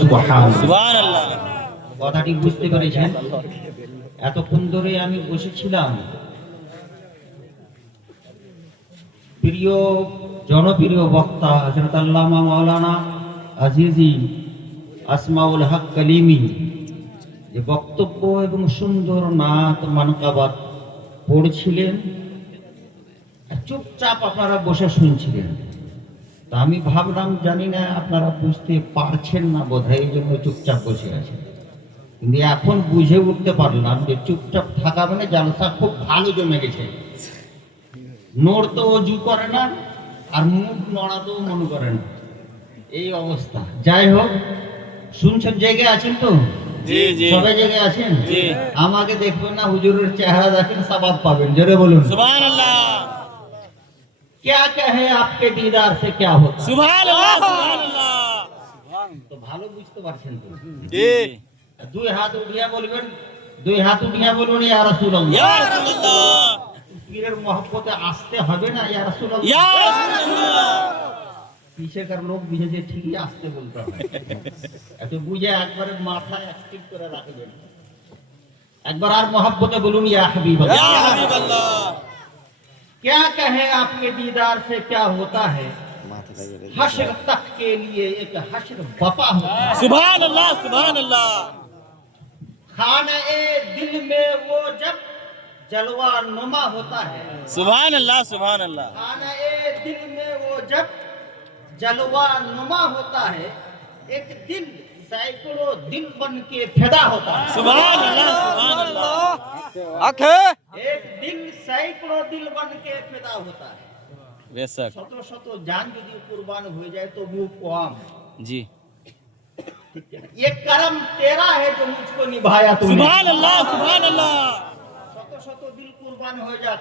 সুবহানাল্লাহ। কথাটি বুঝতে পেরেছেন? এতক্ষণ ধরে আমি বসেছিলাম, প্রিয় জনপ্রিয় বক্তা হযরত আল্লামা মাওলানা আজিজি আসমাউল হক কালিমি যে বক্তব্য এবং সুন্দর নাত মানকাবাত পড়ছিলেন, চুপচাপ আপনারা বসে শুনছিলেন। তা আমি ভাবলাম, জানি না আপনারা বুঝতে পারছেন না বোধহয়, এই জন্য চুপচাপ বসে আছেন। কিন্তু এখন বুঝে উঠতে পারলাম যে চুপচাপ থাকা মানে জালসা খুব ভালো জমে গেছে। নড়তে অজু করে না, আর মুখ নড়াতেও মনে করে না, এই অবস্থা। যাই হোক, শুনছেন, জেগে আছেন তো? জি জি সবাই জেগে আছেন? জি। আমাকে দেখবেন না, হুজুরের চেহারা দেখেন, সওয়াব পাবেন। জোরে বলুন সুবহানাল্লাহ। क्या कहे आपके दीदार से क्या होता है? সুবহানাল্লাহ সুবহানাল্লাহ। তো ভালো বুঝতে পারছেন তো? জি। দুই হাত উঠিয়ে বলবেন, দুই হাত উঠিয়ে বলবেন, ইয়া রাসূলুল্লাহ। ইয়া রাসূলুল্লাহ। পীরের মহব্বতে আসতে হবে না, ইয়া রাসূলুল্লাহ। ইয়া রাসূলুল্লাহ। পিছেকার লোক বুঝেছে, ঠিকই আসতে বলতে হবে। এত বুঝে একবারে মাথায় অ্যাক্টিভ করে রাখবেন। একবার আর মহব্বতে বলুন, ইয়া হাবিবাল্লাহ। ইয়া হাবিবাল্লাহ। क्या कहे आपके दीदार से क्या होता है? हश्र तक के लिए एक हश्र बपा होता है। সুবহানাল্লাহ সুবহানাল্লাহ। खाना ए दिल में वो जब जलवा नुमा होता है। সুবহানাল্লাহ সুবহানাল্লাহ। खाना ए दिल में वो जब जलवा नुमा होता है, एक दिन सैकड़ों दिल बन के फिदा होता है। সুবহানাল্লাহ সুবহানাল্লাহ। एक दिन सैकड़ों दिल बन के फिदा होता है। বেশক। শত শত জান যদি কুরবান হয়ে যায় তো वो कम। জি। ठीक है ना? ये करम तेरा है जो मुझको निभाया तूने। সুবহানাল্লাহ সুবহানাল্লাহ। শত শত দিল কুরবান হয়ে যাক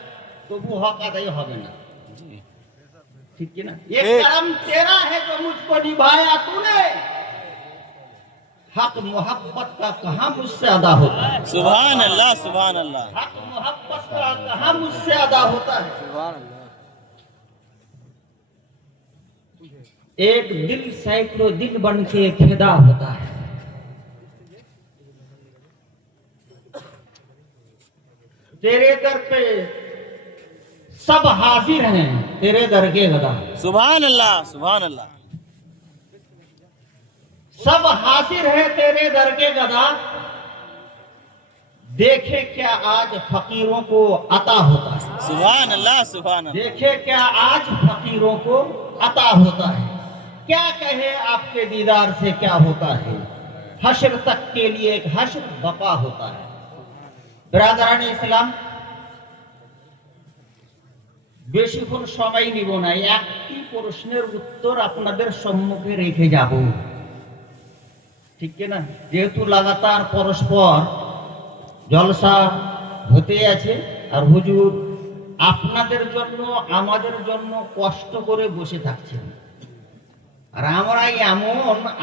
তবু হক আদায় হবে না। জি। ठीक है ना? ये करम तेरा है जो मुझको निभाया तूने। हक मोहब्बत का कहाँ मुझसे अदा होता है? সুবহানাল্লাহ সুবহানাল্লাহ। हक मोहब्बत का कहाँ मुझसे अदा होता है? एक दिल सैकड़ों दिल बन के फिदा होता है। तेरे दर पे सब हाजिर हैं, तेरे दर के गदा। সুবহানাল্লাহ সুবহানাল্লাহ। सब हाजिर है तेरे दर के गदा। देखे क्या आज फकीरों को अता होता है। সুবহানাল্লাহ সুবহানাল্লাহ। देखे क्या आज फकीरों को अता होता है। क्या कहे आपके दीदार से क्या होता है? हश्र तक के लिए एक हश्र बपा होता है। ब्रादरान इस्लाम, বেশিক্ষণ সময় নিব না, একটি প্রশ্নের উত্তর আপনাদের সম্মুখে রেখে যাব। ঠিক না? যেহেতু লাগাতার পরস্পর জলসা হতে আছে, আর হুজুর আপনাদের জন্য আমাদের জন্য কষ্ট করে বসে থাকছেন, আর আমরা এমন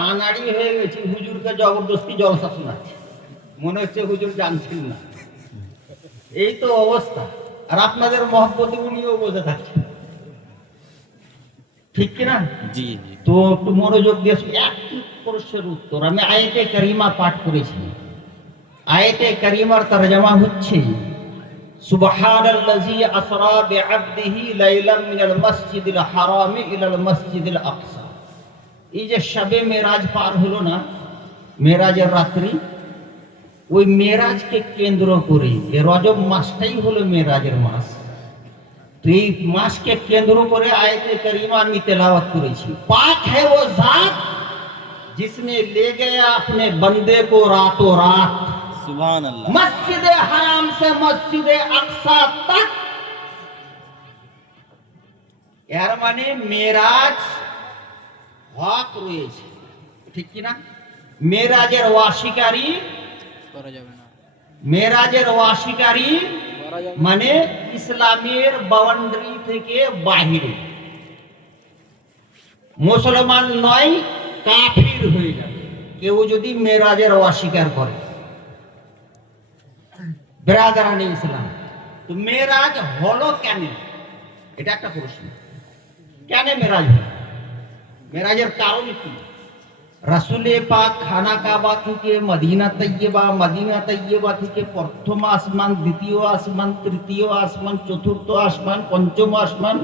আনাড়ি হয়ে গেছি, হুজুরকে জবরদস্তি জলসা শোনাচ্ছি, মনে হচ্ছে হুজুর জানছেন না। এই তো অবস্থা, আর আপনাদের মহব্বতে উনিও বসে থাকছেন। ঠিক কিনা? জি জি। তো একটু মনোযোগ দিয়ে একটি প্রশ্নের উত্তর। আমি আয়াতে কারিমা পাঠ করেছি। আয়াতে কারিমার তরজমা হচ্ছে, সুবহানাল্লাযী আসরা বিআবদিহি লাইলাম মিনাল মাসজিদিল হারামি ইলাল মাসজিদিল আকসা। এই যে শবে মেরাজ পার হলো না, মেরাজের রাত্রি, ওই মেরাজকে কেন্দ্র করে এই রজব মাসটাই হলো মেরাজের মাস। তো এই মাসকে কেন্দ্র করে আয়াতে কারিমা আমি তেলাওয়াত করেছি। पाक है वो जात जिसने ले गया अपने बंदे को रातों रात, সুবহানাল্লাহ। मस्जिद हराम से मस्जिद अक्सा तक। এর মানে মেরাজ হক রয়েছে, ঠিক কি না? মেরাজের অস্বীকারী করা যাবে না। মেরাজের অস্বীকারী মানে ইসলামের বাউন্ডারি থেকে বাহিরে, মুসলমান নয়, কাফির হয়ে যাবে কেউ যদি মেরাজের অস্বীকার করে। ব্রাদারানি ইসলাম, তো মেরাজ হলো কেন? এটা একটা প্রশ্ন। কেন মেরাজ হলো? মেরাজের কারণ কি? রাসূলে পাক খানা কাবা থেকে মদিনা তৈয়বা থেকে প্রথম আসমান, দ্বিতীয় আসমান, তৃতীয় আসমান, চতুর্থ আসমান, পঞ্চম আসমান,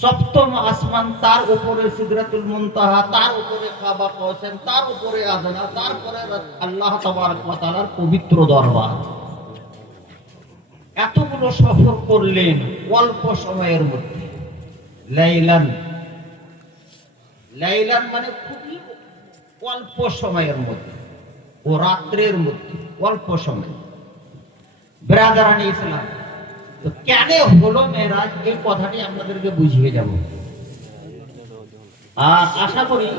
সপ্তম আসমান, তার উপরে সিদরাতুল মুনতাহা, তার উপরে কাবা পৌঁছেন, তার উপরে আদনা, তারপরে আল্লাহ তাবারক ওয়া তাআলার পবিত্র দরবার। এতগুলো সফর করলেন অল্প সময়ের মধ্যে। লাইলান মানে খুবই অল্প সময়ের মধ্যে, ও রাত্রের মধ্যে অল্প সময়। ব্রাদারানি ইসলাম, তো কেন হলো মেরাজ, এই কথাটি আপনাদেরকে বুঝিয়ে যাব। আর আশা করি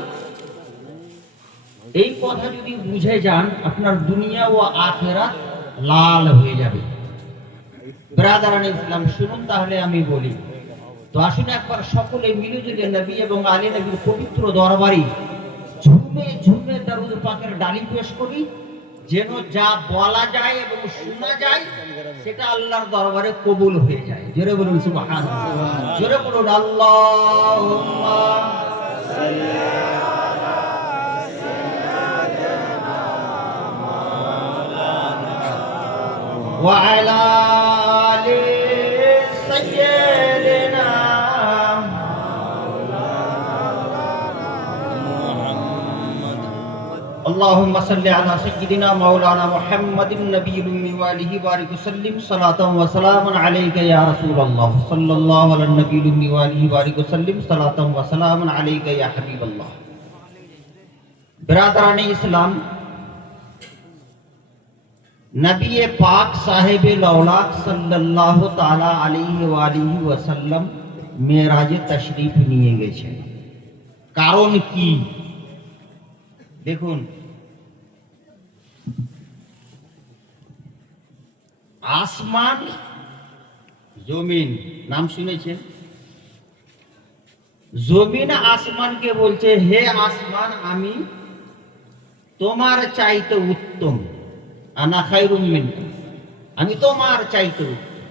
এই কথা যদি বুঝে যান, আপনার দুনিয়া ও আখিরাত লাল হয়ে যাবে। ব্রাদারানি ইসলাম, শুনুন তাহলে আমি বলি। তো আসুন একবার সকলে মিলেজুলে নবী এবং আলী নবীর পবিত্র দরবারে ঝুমে ঝুমে দরুদ পাকের ডালি পেশ করি, যেন যা বলা যায় এবং শোনা যায় সেটা আল্লাহর দরবারে কবুল হয়ে যায়। জোরে বলুন সুবহানাল্লাহ, জোরে বলুন আল্লাহুম্মা সাল্লি আলা সাইয়্যিদিনা মাওলানা ওয়া আলা আলি সাইয়্যিদিনা اللهم صل على سيدنا مولانا محمد النبي الأمي وآله وبارك وسلم صلاة وسلاما عليك يا رسول الله صلى الله على النبي الأمي وآله وبارك وسلم صلاة وسلاما عليك يا حبيب الله। برادران ইসলাম, নবী পাক সাহেবে লাউলাক সাল্লাল্লাহু তাআলা আলাইহি ওয়া আলিহি ওয়াসাল্লাম মেরাজে তাশরীফ নিয়ে গেছেন। কারণ কি দেখুন, আসমান জমিন নাম শুনেছেন? জমিন আসমানকে বলছে, হে আসমান, আমি তোমার চাইতে উত্তম, আনা খায়রুম মিনকা, আমি তোমার চাইতে উত্তম।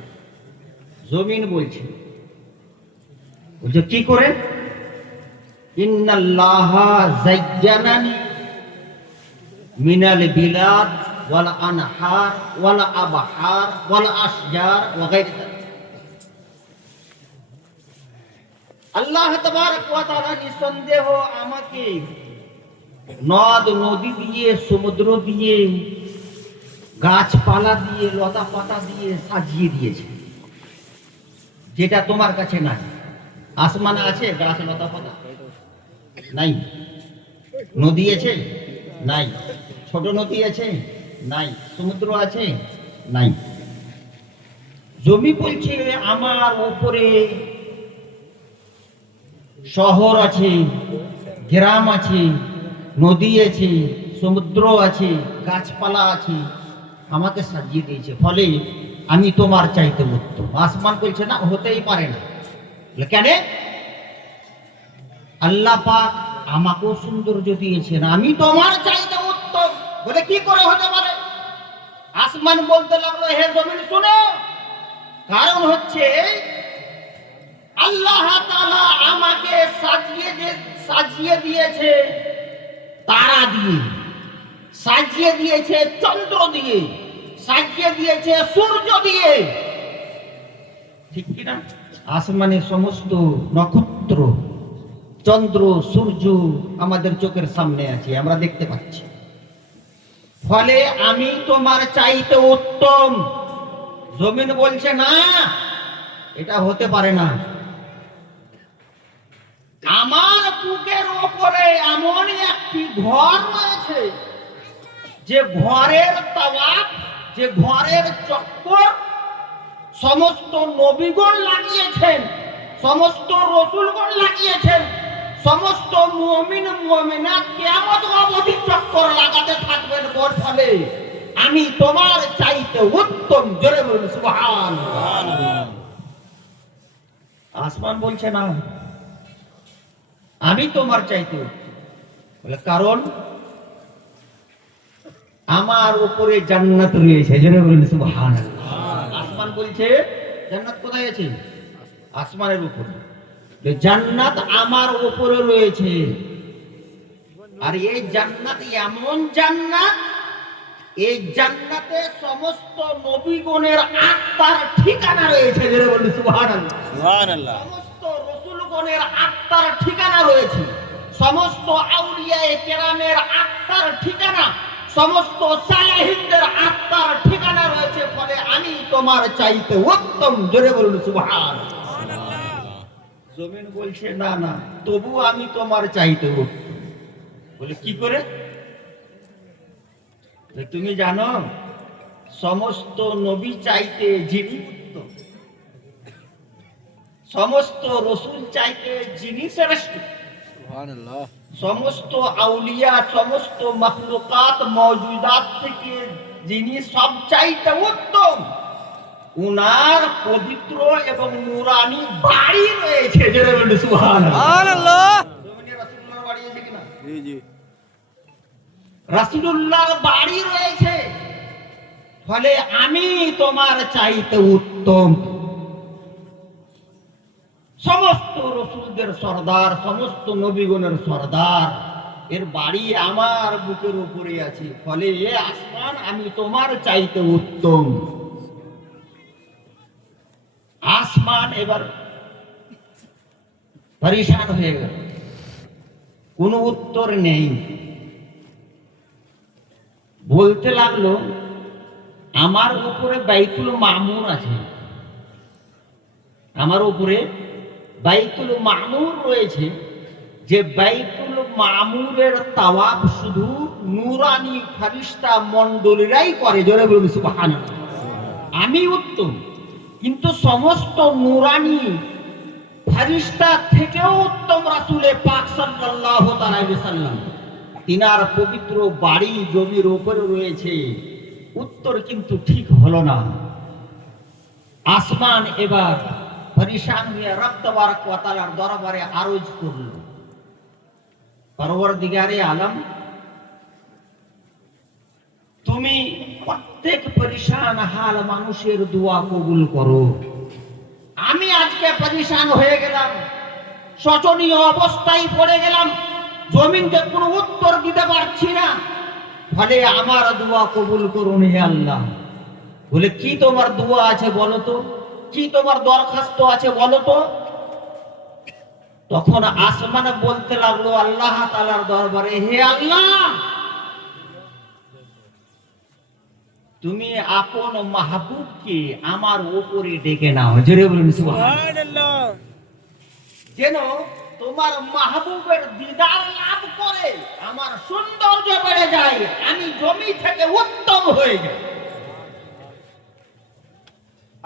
জমিন বলছে কি করে? ইন্নাল্লাহা যায়্যানানি মিনাল বিলাদ ওয়াল আনহার ওয়াল আবহার ওয়াল আশজার ওয়া গায়রি যালিক। আল্লাহ তাবারক ওয়া তাআলা নিঃসন্দেহ আমাকে নদ নদী দিয়ে, সমুদ্র দিয়ে, গাছপালা দিয়ে, লতা পাতা দিয়ে সাজিয়ে দিয়েছে, যেটা তোমার কাছে নাই। আসমানে আছে গাছ লতা পাতা? নাই। নদী আছে? নাই। ছোট নদী আছে? নাই। সমুদ্র আছে? নাই। জমি বলছে আমার উপরে শহর আছে, গ্রাম আছে, নদী আছে, সমুদ্র আছে, গাছপালা আছে, আমাকে সাজিয়ে দিয়েছে, ফলে আমি তোমার চাইতে উত্তম। আসমান বলছে না, হতেই পারে না। কেন? আল্লাহ পাক আমাকেও সৌন্দর্য দিয়েছেন, আমি তোমার চাইতে উত্তম, বলে কি করে হতে পারে? আসমান বলতে লাগলো, হে জমিন শুনো, কারণ হচ্ছে আল্লাহ তাআলা আমাকে সাজিয়ে দিয়েছে তারা দিয়ে, সাজিয়ে দিয়েছে চন্দ্র দিয়ে, সাজিয়ে দিয়েছে সূর্য দিয়ে, ঠিক কিনা? আসমানে সমস্ত নক্ষত্র, চন্দ্র, সূর্য আমাদের চোখের সামনে আছে, আমরা দেখতে পাচ্ছি, ফলে আমি তোমার চাইতে উত্তম। জমিন বলছে না, এটা হতে পারে না। আমার বুকের ওপরে এমন একটি ঘর রয়েছে, যে ঘরের তাওয়াফ, যে ঘরের চক্কর সমস্ত নবীগণ লাগিয়েছেন, সমস্ত রাসূলগণ লাগিয়েছেন, সমস্ত মুমিন মুমিনাত কিয়ামত অবধি চক্কর লাগাতে থাকবেন। ওর ফলে আমি তোমার চাইতে উত্তম। জোরে বলুন সুবহানাল্লাহ। আসমান বলছে না, আমি তোমার চাইতে উত্তম, বলে কারণ আমার উপরে জান্নাত রয়েছে। জোরে বলুন সুবহানাল্লাহ। আসমান বলছে জান্নাত কোথায় আছে? আসমানের উপরে। জান্নাত আমার উপরে রয়েছে, আর এই জান্নাত এমন জান্নাত, এই জান্নাতে সমস্ত নবীগণের আত্মার ঠিকানা রয়েছে। যারা বলি সুবহানাল্লাহ, সুবহানাল্লাহ। সমস্ত রাসূলগণের আত্মার ঠিকানা রয়েছে, সমস্ত আউলিয়ায়ে কেরামের আত্মার ঠিকানা, সমস্ত সালেহিনদের আত্মার ঠিকানা রয়েছে। ফলে আমি তোমার চাইতে উত্তম। জোরে বলুন সুবহানাল্লাহ। জমিন বলছে না না, তবু আমি তোমার চাইতে উত্তম। বলে কি করে? তুমি জানো সমস্ত নবী চাইতে যিনি উত্তম, সমস্ত রসুল চাইতে যিনি শ্রেষ্ঠ, সুবহানাল্লাহ। সমস্ত আউলিয়া সমস্ত মখলুকাত মওজুদাত থেকে যিনি সব চাইতে উত্তম, উনার পবিত্র এবং নূরানি বাড়ি রয়েছে। যারা বলে সুবহানাল্লাহ। জমিনে রাসূলুল্লাহর বাড়ি আছে কিনা? জি জি। রাসূলুল্লাহর বাড়ি রয়েছে। ফলে আমি তোমার চাইতে উত্তম। সমস্ত রসুলদের সর্দার, সমস্ত নবীগণের সর্দার, এর বাড়ি আমার বুকের উপরে আছে। ফলে এ আসমান আমি তোমার চাইতে উত্তম। আসমান এবার পরেশান হয়ে গেল, কোনো উত্তর নেই। বলতে লাগলো, আমার উপরে বাইতুল মামুর আছে, আমার উপরে বাইতুল মামুর রয়েছে, যে বাইতুল মামুরের তাওয়াফ শুধু নূরানি ফেরেশতা মণ্ডলীরাই করে। জোরে বলুন সুবহানাল্লাহ। আমি উত্তম, কিন্তু সমস্ত নূরানি ফেরেশতা থেকেও উত্তম রাসূলে পাক সাল্লাল্লাহু আলাইহি ওয়াসাল্লাম, তিনার পবিত্র বাড়ি জমির উপরে রয়েছে। উত্তর কিন্তু ঠিক হলো না। আসমান এবার পরেশান হয়ে রব তাবারক ওয়া তাআলার দরবারে আরজ করল, পরওয়ারদিগারে আলম, তুমি প্রত্যেক পরেশান হাল মানুষের দোয়া কবুল করো। আমি আজকে পরেশান হয়ে গেলাম, শোচনীয় অবস্থায় পড়ে গেলাম, জমিনকে কোনো উত্তর দিতে পারছি না। ফলে আমার দোয়া কবুল করুন হে আল্লাহ। বলে কি তোমার দোয়া আছে বলো তো, কি তোমার দরখাস্ত আছে বলো তো। তখন আসমান বলতে লাগলো আল্লাহ তাআলার দরবারে, হে আল্লাহ, তুমি আপন মাহবুবকে আমার উপরে ডেকে নাও। জোরে বলুন সুবহানাল্লাহ। যেন তোমার মাহবুবের দিদার লাভ করে আমার সৌন্দর্য বেড়ে যায়, আমি জমি থেকে উত্তম হয়ে যাই।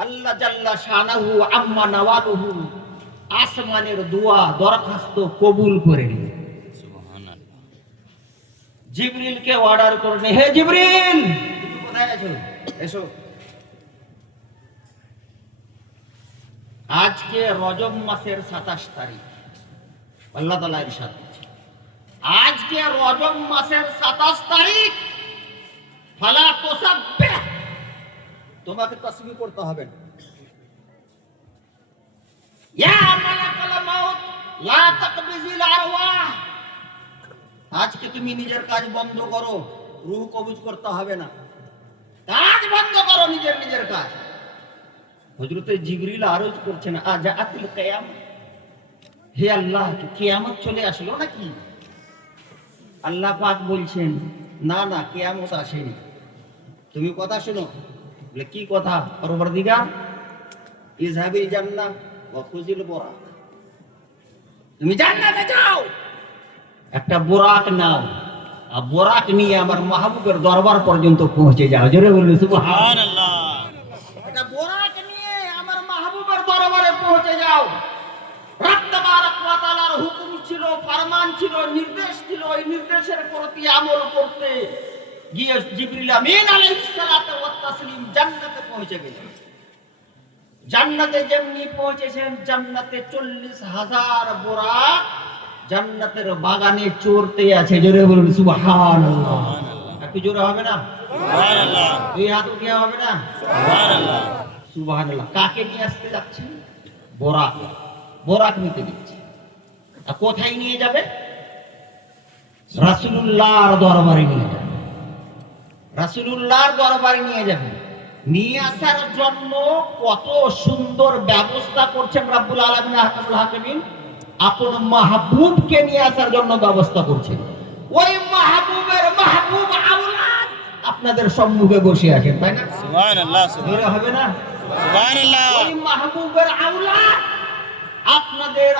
আল্লাহ জাল্লা শানাহু আম্মা নাওয়ালুহু আসমানের দোয়া দরখাস্ত কবুল করে নিল। সুবহানাল্লাহ। জিবরিলকে অর্ডার করলেন, হে জিবরিল, তুমি কোথায় আছো? এসো। আজকে রজব মাসের 27 তারিখ। আল্লাহ তাআলা ইরশাদ করছেন, আজকে রজব মাসের 27 তারিখ। ফালা তুসাব্বিহ, তোমাকে তাসবিহ করতে হবে না। ইয়া মালাকাল মাউত লা তাকবিজিল আরওয়াহ, আজকে তুমি নিজের কাজ বন্ধ করো, রূহ কবজ করতে হবে না। কাজ বন্ধ করো, নিজের কাজ। হযরতে জিবরিল আরজ করছেন, আজাআতিল কিয়ামত, হে আল্লাহ, কি কিয়ামত চলে আসলো নাকি? আল্লাহ পাক বলছেন, না না, কিয়ামত আসেনি। তুমি কথা শোনো। বলে কি কথা? পরবর্তীকার ইযহাবিল জান্নাহ ওয়া খুযিল বুরাক, তুমি জান্নাতে যাও, একটা বুরাক নাও, আর বুরাক নিয়ে আমার মাহবুবের দরবার পর্যন্ত পৌঁছে যাও। জোরে বলুন সুবহানাল্লাহ। একটা বুরাক নিয়ে আমার মাহবুবের দরবারে পৌঁছে যাও। রব তাবারক ওয়া তাআলার হুকুম ছিল, ফরমান ছিল, নির্দেশ ছিল। ওই নির্দেশের প্রতি আমল করতে গিয়ে জিবরিল আমিন আলাইহিস সালাতু ওয়াত তাসলিম জান্নাতে পৌঁছে গেলেন। জান্নাতে যেমনি পৌঁছেছেন, জান্নাতে 40,000 বুরাক জান্নাতের বাগানে চড়তে আছে। জোরে বলুন সুবহানাল্লাহ। একটু জোরে হবে না? সুবহানাল্লাহ। দুই হাত উঠে হবে না? সুবহানাল্লাহ। সুবহানাল্লাহ। কাকে নিয়ে আসতে যাচ্ছেন? বুরাক। বুরাক নিতে দিচ্ছে। আর কোথায় নিয়ে যাবে? রাসূলুল্লাহর দরবারে নিয়ে যাবেন। রাসূলুল্লাহর দরবারে নিয়ে যাবেন। নিয়ে আসার জন্য কত সুন্দর ব্যবস্থা করছেন রব্বুল আলামিন আহকামুল হাকিমিন। আপন মাহবুবকে নিয়ে আসার জন্য ব্যবস্থা করছেন। ওই মাহবুবের মাহবুব আওলাদ আপনাদের সম্মুখে বসে আছেন, তাই না? সুবহানাল্লাহ ধরে হবে না? সুবহানাল্লাহ ওই মাহবুবের আওলাদ আপনাদের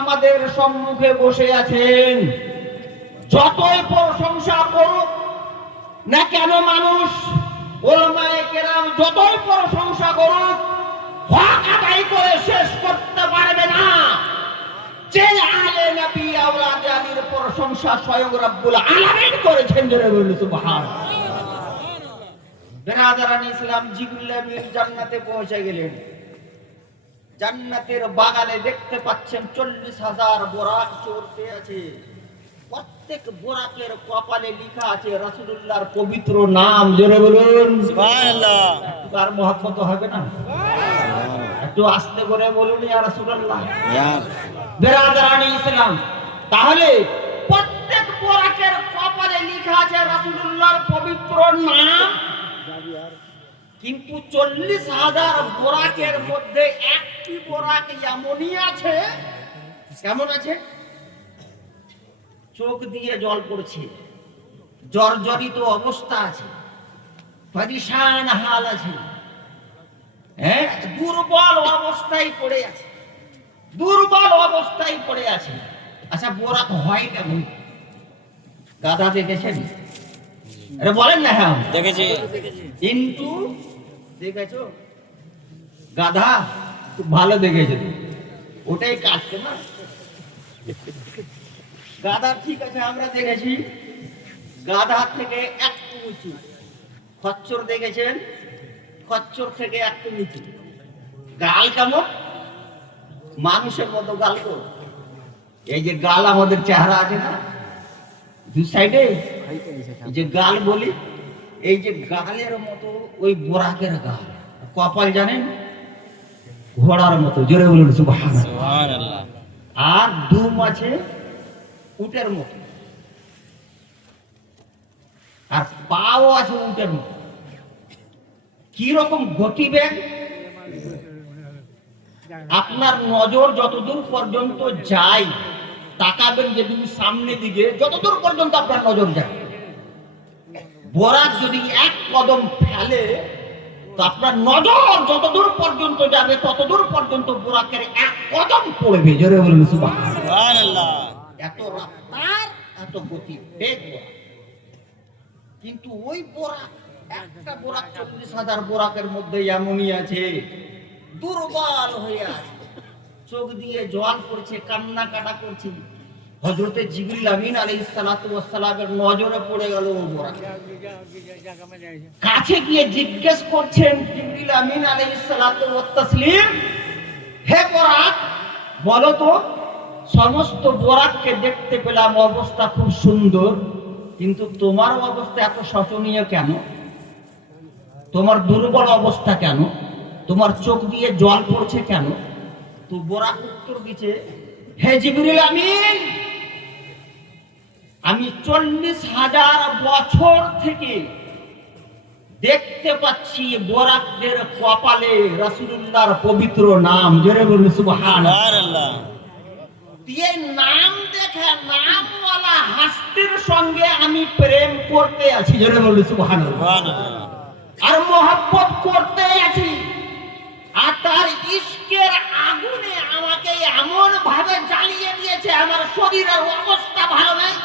আমাদের সম্মুখে বসে আছেন। যতই প্রশংসা করুক না কেন মানুষ, উলামায়ে কেরাম যতই প্রশংসা করুক, হক আদায় করে শেষ করতে পারবে না যে আলে নবী আওলাদে আলীর প্রশংসা স্বয়ং রব্বুল আলামিন করেছেন। জোরে বলুন সুবহানাল্লাহ। বেরাদারান ইসলাম, জিবরিল আমিন জান্নাতে পৌঁছে গেলেন। জান্নাতের বাগানে দেখতে পাচ্ছেন 40,000 বোরাক চড়তে আছে। প্রত্যেক বোরাকের কপালে লেখা আছে রাসূলুল্লাহর পবিত্র নাম। জোরে বলুন সুবহানাল্লাহ। তার মহব্বত হবে না? একটু আস্তে করে বলুন ইয়া রাসূলুল্লাহ। বেরাদারান ইসলাম, তাহলে প্রত্যেক বোরাকের কপালে লেখা আছে রাসূলুল্লাহর পবিত্র নাম। কিন্তু 40,000 বোরাকের মধ্যে একটি বোরাক এমনই আছে, কেমন আছে? চোখ দিয়ে জল পড়ছে, জর্জরিত অবস্থা আছে, পরিশান হাল আছে, হ্যাঁ, দুর্বল অবস্থায় পড়ে আছে, দুর্বল অবস্থায় পড়ে আছে। আচ্ছা, বোরাক হয় কেমন? গাধা দেখেছেন? আরে বলেন না। হ্যাঁ দেখেছি। কিন্তু দেখেছো গাধা? খুব ভালো দেখেছো, ওটাই কাটছে না গাধা। ঠিক আছে, আমরা দেখেছি গাধা থেকে একটু উঁচু। খচ্চর দেখেছেন? খচ্চর থেকে একটু নিচু। গাল কেমন? মানুষের মতো গাল তো। এই যে গাল আমাদের চেহারা আছে না দু সাইডে, এই যে গাল বলি, এই যে গালের মতো ওই বোরাকের গাল। কপাল জানেন? ঘোড়ার মতো। জোরে বলুন সুবহানাল্লাহ। সুবহানাল্লাহ। আর দুম আছে উটের মতো, আর পাও আছে উটের মতো। কি রকম গতিবেগ! আপনার নজর যতদূর পর্যন্ত যায়, তাকাবেন যেদিন সামনে দিকে, যতদূর পর্যন্ত আপনার নজর যায়, বোরাক যদি এক কদম ফেলে তো আপনার নজর যতদূর পর্যন্ত যাবে ততদূর পর্যন্ত বোরাকের এক কদম পড়বে। জোরে বলুন সুবহানাল্লাহ। এত রফতার, এত গতি বেগ। কিন্তু ওই বোরাক, একটা বোরাক 40,000 বোরাকের মধ্যে এমনই আছে, দুর্বল হয়ে আছে, চোখ দিয়ে জল পড়ছে, কান্না কাটা করছে। হযরতে জিবরিল আমিন আলাইহিস সালাতু ওয়াস সালামের নজরে পড়ে গেল ও বোরাক। কাছে গিয়ে জিজ্ঞেস করছেন জিবরিল আমিন আলাইহিস সালাতু ওয়াত তাসলিম, হে বোরাক, বলো তো, সমস্ত বোরাককে দেখতে পেলাম অবস্থা খুব সুন্দর, কিন্তু তোমার অবস্থা এত শোচনীয় কেন? তোমার দুর্বল অবস্থা কেন? তোমার চোখ দিয়ে জল পড়ছে কেন? তো বোরাক উত্তর দিচ্ছে, হে জিবরিল আমিন, আমি 40,000 বছর থেকে দেখতে পাচ্ছি বোরাকদের কপালে রাসূলুল্লাহর পবিত্র নাম। জোরে বলুন সুবহানাল্লাহ। এই নাম দেখে নামওয়ালা হাস্তির সঙ্গে আমি প্রেম করতে আছি। জোরে বলুন সুবহানাল্লাহ। আর মহব্বত করতে আছি, আর তার ইশকের আগুনে আমাকে এমন ভাবে জ্বালিয়ে দিয়েছে, আমার শরীরের অবস্থা ভালো নেই,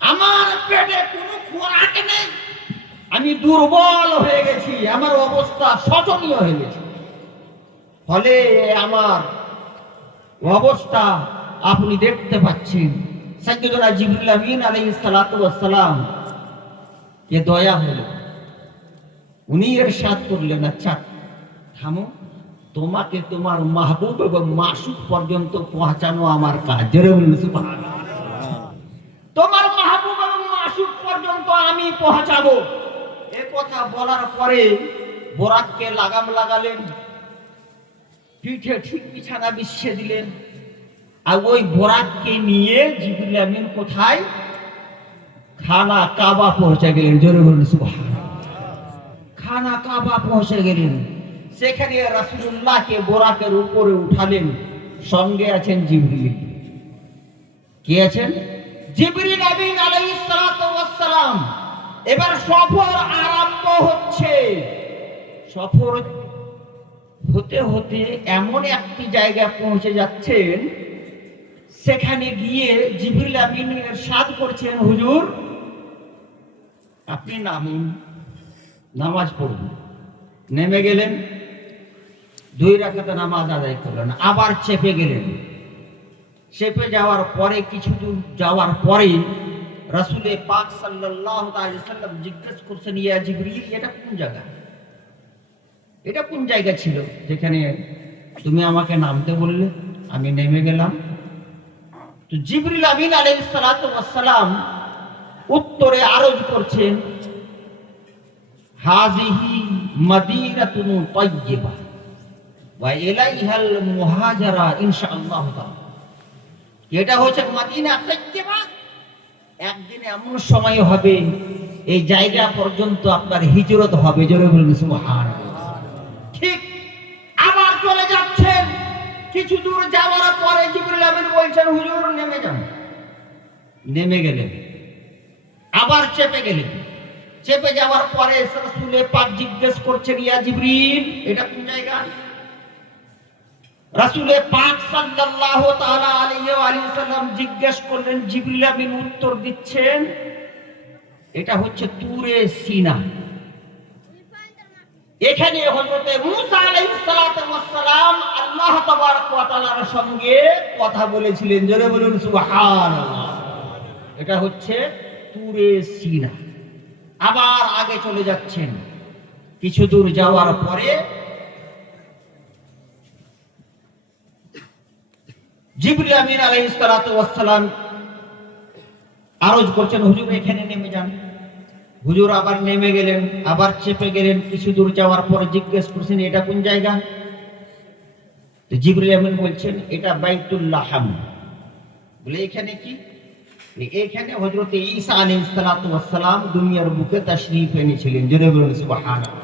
আমার পেটে কোনো খোরাক নেই, আমি দুর্বল হয়ে গেছি, আমার অবস্থা শোচনীয় হয়ে গেছে। ফলে আমার অবস্থা আপনি দেখতে পাচ্ছেন। সাইয়্যিদুনা জিবরিল আমিন আলাইহিস সালাতু ওয়াস সালাম কে দয়া হলো, উনি ইরশাদ করলেন, আচ্ছা থামো, তোমাকে তোমার মাহবুব এবং মাসুক পর্যন্ত পৌঁছানো আমার কাজ। জোরে বলুন সুবহানাল্লাহ। তোমার মাহবুব এবং মাসুক পর্যন্ত আমি পৌঁছাবো। এ কথা বলার পরে বোরাককে লাগাম লাগালেন, পিঠে ঠিক বিছানা বিছিয়ে দিলেন, আর ওই বোরাককে নিয়ে জিবরিল আমিন কোথায়? খানা কাবা পৌঁছে গেলেন। জোরে বলুন সুবহানাল্লাহ। খানা কাবা পৌঁছে গেলেন, সেখানে রাসূলুল্লাহকে বোরাকের উপরে উঠালেন, সঙ্গে আছেন জিবরিল। কে আছেন? জিবরিল আমিন আলাইহিস সালাতু ওয়াস সালাম। এবার সফর আরম্ভ হচ্ছে। সফর হতে হতে এমন একটি জায়গায় পৌঁছে যাচ্ছেন, সেখানে গিয়ে জিবরিল আমিন ইরশাদ করছেন, হুজুর আপনি নামুন, নামাজ পড়ুন। নেমে গেলেন, 2 রাকাত নামাজ আদায় করলেন, আবার চেপে গেলেন। চেপে যাওয়ার পরে কিছু দূর যাওয়ার পরে রাসূল পাক সাল্লাল্লাহু আলাইহি ওয়াসাল্লাম জিজ্ঞেস করছেন, ইয়া জিবরিল, এটা কোন জায়গা? এটা কোন জায়গা ছিল যেখানে তুমি আমাকে নামতে বললে? আমি নেমে গেলাম। তো জিবরিল আমিন আলাইহিস সালাতু ওয়াস সালাম উত্তরে আরজ করছেন, হাযিহি মাদিনাতুন তাইয়্যিবা ওয়া ইলাইহাল মুহাজারা ইনশাআল্লাহ তাআলা। এটা হচ্ছে মদিনা তাইয়্যিবা। একদিন এমন সময় হবে এই জায়গা পর্যন্ত আপনার হিজরত হবে। জোরে বলুন সুবহানাল্লাহ। ঠিক আবার চলে যাচ্ছেন, কিছু দূর যাওয়ার পরে জিবরিল আমিন বলছেন, হুজুর নেমে যান। নেমে গেলেন, আবার চেপে গেলেন। চেপে যাওয়ার পরে রাসূল পাক জিজ্ঞেস করছেন, ইয়া জিবরিল, এটা কোন জায়গা? রাসূল পাক সাল্লাল্লাহু তাআলা আলাইহি ওয়া সাল্লাম জিজ্ঞেস করলেন, জিবরিল আমিন উত্তর দিচ্ছেন, এটা হচ্ছে তুরে সিনা। এখানে হযরতে মূসা আলাইহিস সালাতু ওয়াস সালাম আল্লাহ তাবারক ওয়া তাআলার সঙ্গে কথা বলেছিলেন। জোরে বলুন সুবহানাল্লাহ। এটা হচ্ছে তুরে সিনা। আবার আগে চলে যাচ্ছেন, কিছু দূর যাওয়ার পরে জিবরিল আমিন আলাইহিস সালাতু ওয়াস সালাম আরজ করছেন, হুজুর এখানে নেমে যান। হুজুর আবার নেমে গেলেন, আবার চেপে গেলেন। কিছু দূর যাওয়ার পরে জিজ্ঞেস করছেন, এটা কোন জায়গা? তো জিবরিল আমিন বলছেন, এটা বাইতুল লাহম। বলে এখানে কি? এখানে হযরত ঈসা আলাইহিস সালাতু ওয়াস সালাম দুনিয়ার বুকে তাশরীফ এনেছিলেন। জোরে বলুন সুবহানাল্লাহ।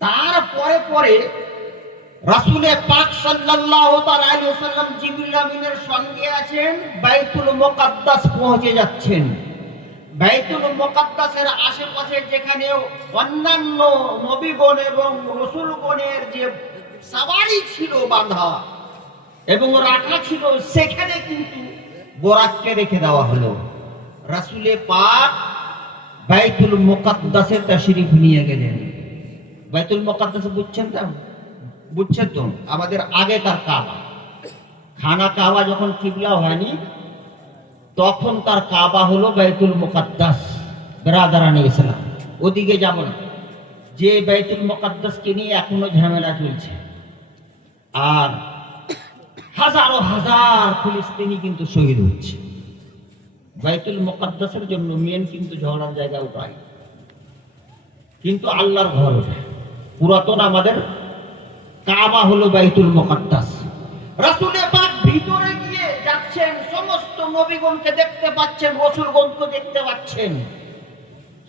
তারপরে পরে রাসূল পাক সাল্লাল্লাহু তাআলা আলাইহি ওয়াসাল্লাম জিবরিল আমিনের সঙ্গে আছেন, বাইতুল মুকাদ্দাস পৌঁছে যাচ্ছেন। বাইতুল মুকাদ্দাসের আশেপাশে যেখানে অন্যান্য নবীগণ এবং রাসূলগণের যে সাওয়ারি ছিল বাঁধা এবং রাখা ছিল, সেখানে কিন্তু বোরাককে রেখে দেওয়া হলো। রাসূল পাক বাইতুল মুকাদ্দাসে তাশরীফ নিয়ে গেলেন। বাইতুল মুকাদ্দাস বুঝছেন তো? বুঝছেন তো? আমাদের আগেকার কাবা, খানা কাবা যখন কিবলা হয়নি তখন তার কাবা হলো বাইতুল মুকাদ্দাস। বিরাদরানে ইসলাম, ওদিকে যাব না। যে বাইতুল মুকাদ্দাসকে নিয়ে এখনো ঝামেলা চলছে, আর হাজারো হাজার ফিলিস্তিনি কিন্তু শহীদ হচ্ছে। বাইতুল মুকাদ্দাসের জন্য মেন কিন্তু ঝগড়ার জায়গা ওটাই, কিন্তু আল্লাহর ঘর ওটা। পুরাতন আমাদের কাবা হলো বাইতুল মুকাদ্দাস। রাসূল পাক ভিতরে গিয়ে যাচ্ছেন, সমস্ত নবীগণকে দেখতে পাচ্ছেন, রাসূলগণকে দেখতে পাচ্ছেন।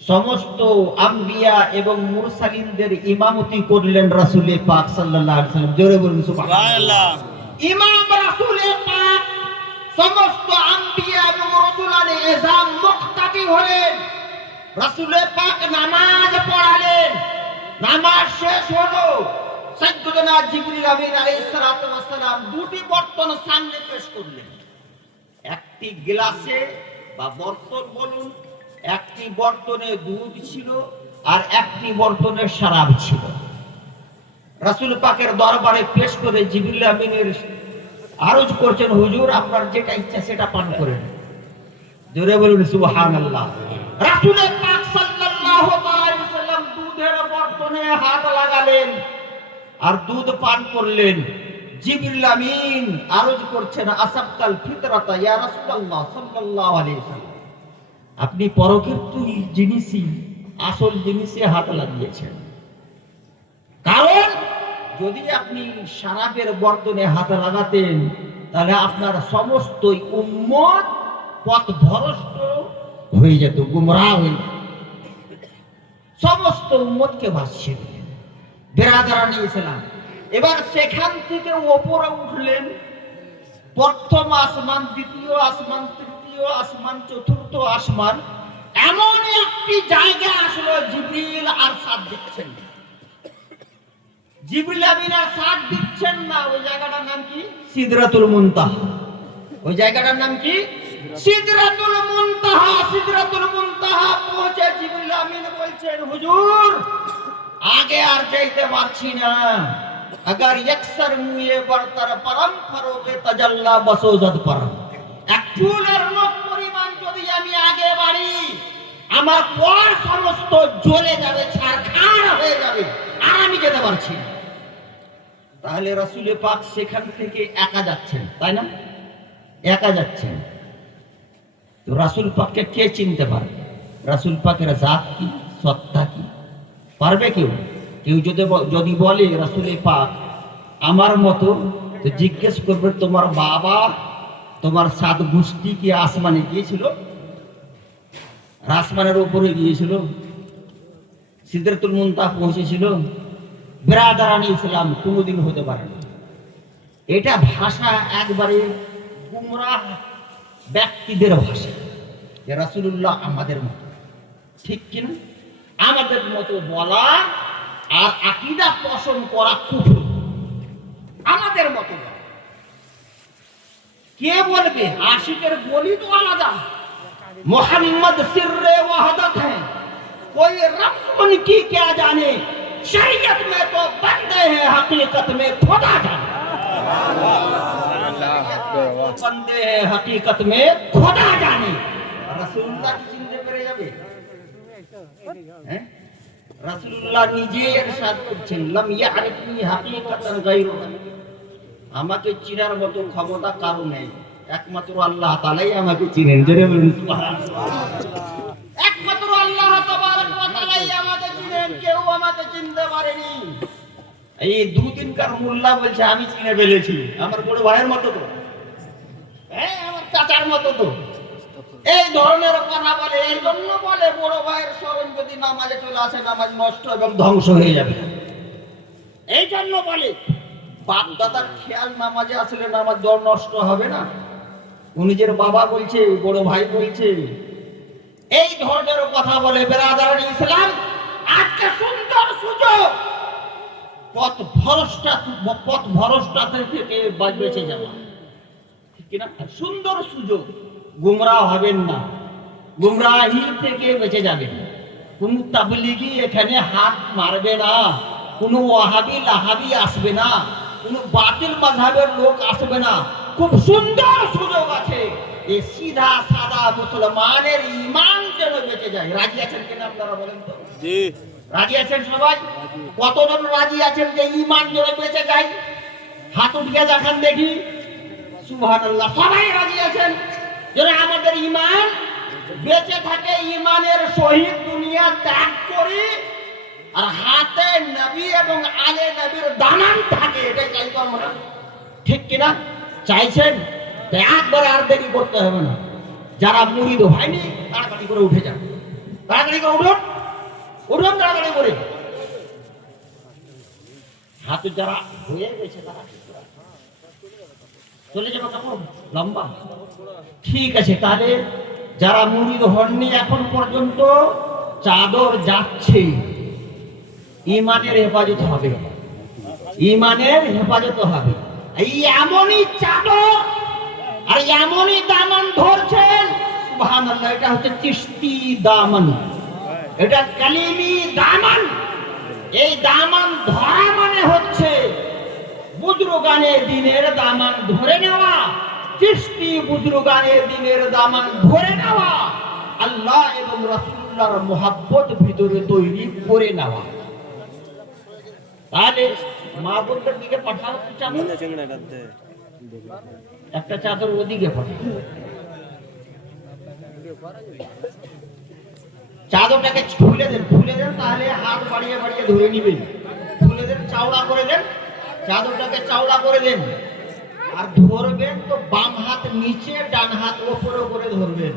সমস্ত আম্বিয়া এবং মুরসালিনদের ইমামতি করলেন রাসূল পাক সাল্লাল্লাহু আলাইহি ওয়াসাল্লাম। জোরে বলুন সুবহানাল্লাহ। ইমাম রাসূল পাক সমস্ত আম্বিয়া এবং রাসূলানে এজাম মুক্তাদি হলেন। রাসূল পাক নামাজ পড়ালেন। নামাজ শেষ হলো, সাইয়্যিদুনা জিবরিল আমিন আলাইহিস সালাতু ওয়াস সালাম দুটি বর্তন সামনে পেশ করলেন। একটি গ্লাসে বা বর্তন বলুন, একটি বর্তনে দুধ ছিল আর একটি বর্তনে শরাব ছিল। রাসূল পাকের দরবারে পেশ করে জিবরিল আমিনের আরজ করছেন, হুজুর আপনার যেটা ইচ্ছা সেটা পান করেন। জোরে বলুন সুবহানাল্লাহ। রাসূল পাক সাল্লাল্লাহু আলাইহি ওয়াসাল্লাম দুধের বর্তনে হাত লাগালেন আর দুধ পান করলেন। জিবরিল আমিন আরজ করছেন, আসাবতাল ফিতরাতা ইয়া রাসূলুল্লাহ সাল্লাল্লাহু আলাইহি ওয়াসাল্লাম, আপনি পরকীর্তি জিনিসই আসল জিনিসে হাত লাগিয়েছেন। কারণ যদি আপনি শারাবের বর্তনে হাত লাগাতেন তাহলে আপনার সমস্ত উম্মত পথভ্রষ্ট হয়ে যেত, গুমরাহ হয়ে যেত, সমস্ত উম্মতকে ভাসিয়ে দিলেন। বেরাদারানি ইসলাম, এবার সেখান থেকে ওপরে উঠলেন। প্রথম আসমান, দ্বিতীয় আসমান, তৃতীয় আসমান, চতুর্থ আসমান, এমন একটি জায়গা আসলে জিবরিল আর সাথ দিচ্ছেন। জিবরিল আমিন আর সাথ দিচ্ছেন না। ওই জায়গাটার নাম কি? সিদরাতুল মুনতাহা। ওই জায়গাটার নাম কি? সিদরাতুল মুনতাহা। সিদরাতুল মুনতাহা পৌঁছে জিবরিল আমিন বলছেন, হুজুর আগে আর যাইতে পারছি না। अगर यक्सर मुए बरतर परम फरोगे तजल्ला बसोजत परम। এক চুলের লোক পরিমাণ যদি আমি আগে বাড়ি, আমার পর সমস্ত জ্বলে যাবে, ছারখার হয়ে যাবে, আর আমি যেতে পারছি না। তাহলে রাসূল পাক সেখান থেকে একা যাচ্ছেন, তাই না? একা যাচ্ছেন। তো রাসূল পাককে কে চিনতে পারবে? রাসূল পাকের জাত কি, সত্তা কি পারবে কেউ? কেউ যদি বলে রাসূল পাক আমার মতো, তো জিজ্ঞেস করবে তোমার বাবা, তোমার সাত গোষ্ঠী কি আসমানে গিয়েছিল? আসমানের উপরে গিয়েছিল? সিদরাতুল মুনতাহা পৌঁছেছিল? বেরাদারানি ইসলাম কোনোদিন হতে পারে না। এটা ভাষা একবারে গুমরাহ ব্যক্তিদের ভাষা। রাসূলুল্লাহ আমাদের মতো, ঠিক কিনা? আমাদের মতো বলা আর আকীদা পোষণ করা কুফর, আমাদের মতো। কে বলবে? আশিকের বলি তো আলাদা। मोहम्मद सिर्रे वहदत है, कोई रस्म की क्या जाने, शरीयत में तो बंदे हैं, हकीकत में खुदा जाने। बंदे हैं, हकीकत में खुदा जाने। रसूलुल्लाह की चिंता करे जाबे हैं? রাসূলুল্লাহ নিজে ইরশাদ করছেন, লাম ইয়ারিফনি হাকিকাতান গায়রুহা, আমাকে চিনার মতো ক্ষমতা কারো নেই, একমাত্র আল্লাহ তাআলাই আমাকে চিনেন। জোরে বলুন সুবহানাল্লাহ। একমাত্র আল্লাহ তাবারক ওয়া তাআলাই আমাকে চিনেন, কেউ আমাকে চিনতে পারেনি। এই দুদিনকার মোল্লা বলছে আমি চিনে ফেলেছি, আমার বড় ভাইয়ের মতো তো, হ্যাঁ আমার চাচার মতো তো, এই ধরনের কথা বলে। এই জন্য বলে বড় ভাইয়ের স্মরণ যদি নামাজে চলে আসে, নামাজ নষ্ট এবং ধ্বংস হয়ে যাবে। এই জন্য বলে বাপ দাদার খেয়াল নামাজে আসলে নামাজ নষ্ট হবে না। নিজের বাবা বলছে, বড় ভাই বলছে, এই ধরনের কথা বলে। বেরাদারানি ইসলাম, আজকে সুন্দর সুযোগ পথ ভরসটা থেকে বেঁচে যাওয়া, ঠিক কিনা? সুন্দর সুযোগ, গুমরাহ হবেন না, গুমরাহি থেকে বেঁচে যাবেন। কোন তাবলীগী এখানে হাত মারবে না, কোন ওয়াহাবি লাহাবি আসবে না, কোন বাতিল মাযহাবের লোক আসবে না। খুব সুন্দর সুযোগ আছে, এই সিধা সাদা মুসলমানের ঈমান যেন বেঁচে যায়। রাজি আছেন কিনা আপনারা বলেন তো? জি। রাজি আছেন সবাই? কতজন রাজি আছেন যে ঈমান যেন বেঁচে যায়? হাত উঠিয়ে দেখান দেখি। সুবহানাল্লাহ, সবাই রাজি আছেন যেন আমাদের ঈমান বেঁচে থাকে, ঈমানের সহিত দুনিয়া ত্যাগ করি, আর হাতে নবী এবং আলে নবীর দামান থাকে, এটাই চাই তো আমরা, ঠিক কিনা? চাইছেন? একবার আর দেরি করতে হবে না। যারা মুরিদ হয়নি তাড়াতাড়ি করে উঠে যান, তাড়াতাড়ি করে উঠুন, উঠুন তাড়াতাড়ি করে। হাতে যারা হয়ে গেছে তারা চলে যাবে তখন লম্বা, ঠিক আছে। তাহলে যারা মুরিদ হননি এখন পর্যন্ত, চাদর যাচ্ছে, ঈমানের হেফাজত হবে, ঈমানের হেফাজত হবে। এই এমনই চাদর আর এমনই দামান ধরছেন, সুবহানাল্লাহ, এটা হচ্ছে চিশতি দামান, এটা কালিমি দামান। এই দামান ধরা মানে হচ্ছে বুজরুগানে দিনের দামান ধরে নেওয়া, চিশতি বুজরুগানে দিনের দামান ধরে নেওয়া, আল্লাহ এবং রাসূলুল্লাহর মুহাব্বত ভিতরে তৈরি করে নেওয়া। তাহলে মা বোনদের দিকে পাঠাও, একটা চাদর ওদিকে পাঠাও, চাদরটাকে খুলে দেন, খুলে দেন, তাহলে হাত বাড়িয়ে বাড়িয়ে ধরে নিবেন, খুলে দেন, চাওড়া করে দেন, চাদরটাকে চাওলা করে দেন, আর ধরবেন তো বাম হাত নিচে ডান হাত ওপরে করে ধরবেন,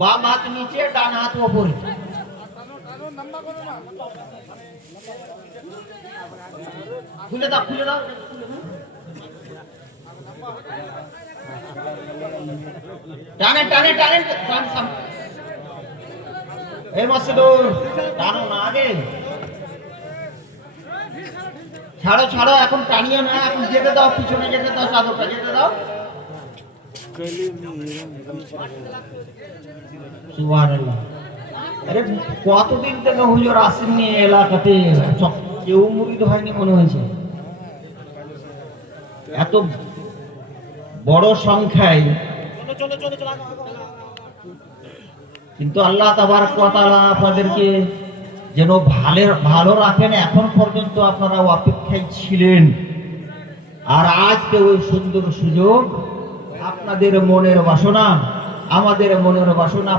বাম হাত নিচে ডান হাত ওপরে। খুলে দাও, খুলে দাও। টানে টানে টানে টান সামনে। এই মাসুদুর টানো না আগে, ছাড়ো ছাড়ো, এখন টানিও না, এখন যেতে দাও, পিছনে যেতে দাও, চাদরটা যেতে দাও। সুবহানাল্লাহ। আরে কতদিন থেকে হুজুর আসেননি এলাকাতে, কেউ মুরিদ হয়নি মনে হয়েছে। এত বড় সংখ্যায়, কিন্তু আল্লাহ তাবারক ওয়া তাআলা আপনাদেরকে যেন ভালো রাখেন। এখন পর্যন্ত আপনারা অপেক্ষায় ছিলেন, আর আজকে ওই সুন্দর সুযোগ, আপনাদের মনের বাসনা, আমাদের মনের বাসনা